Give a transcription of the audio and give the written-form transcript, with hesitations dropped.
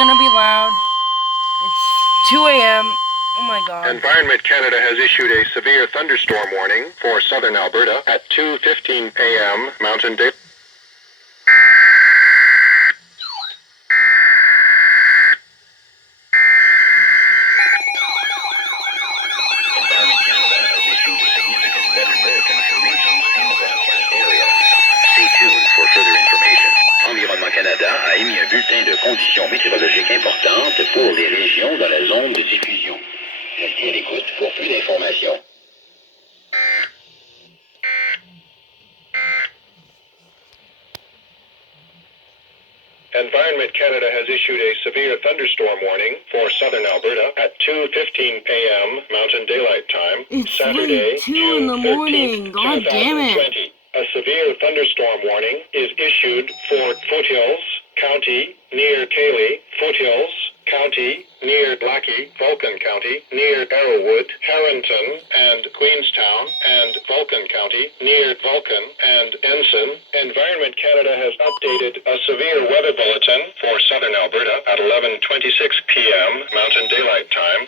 gonna be loud. It's 2 a.m. Oh my god. Environment Canada has issued a severe thunderstorm warning for southern Alberta at 2:15 a.m. Mountain Daylight. Environment Canada has issued significant weather bulletins for regions in the broadcast area. Stay tuned for further information. Environnement Canada a émis un bulletin de conditions météorologiques importantes pour les régions dans la zone de diffusion. Restez à l'écoute pour plus d'informations. Environment Canada has issued a severe thunderstorm warning for southern Alberta at 2:15 a.m. Mountain Daylight Time, It's Saturday, 2 in June the 13th, morning. God damn it. 2020. A severe thunderstorm warning is issued for Foothills County near Cayley, Foothills County near Blackie, Vulcan County near Arrowwood, Harrington and Queenstown, and Vulcan County near Vulcan and Ensign. Environment Canada has updated a severe weather bulletin for southern Alberta at 11:26 p.m. Mountain Daylight Time,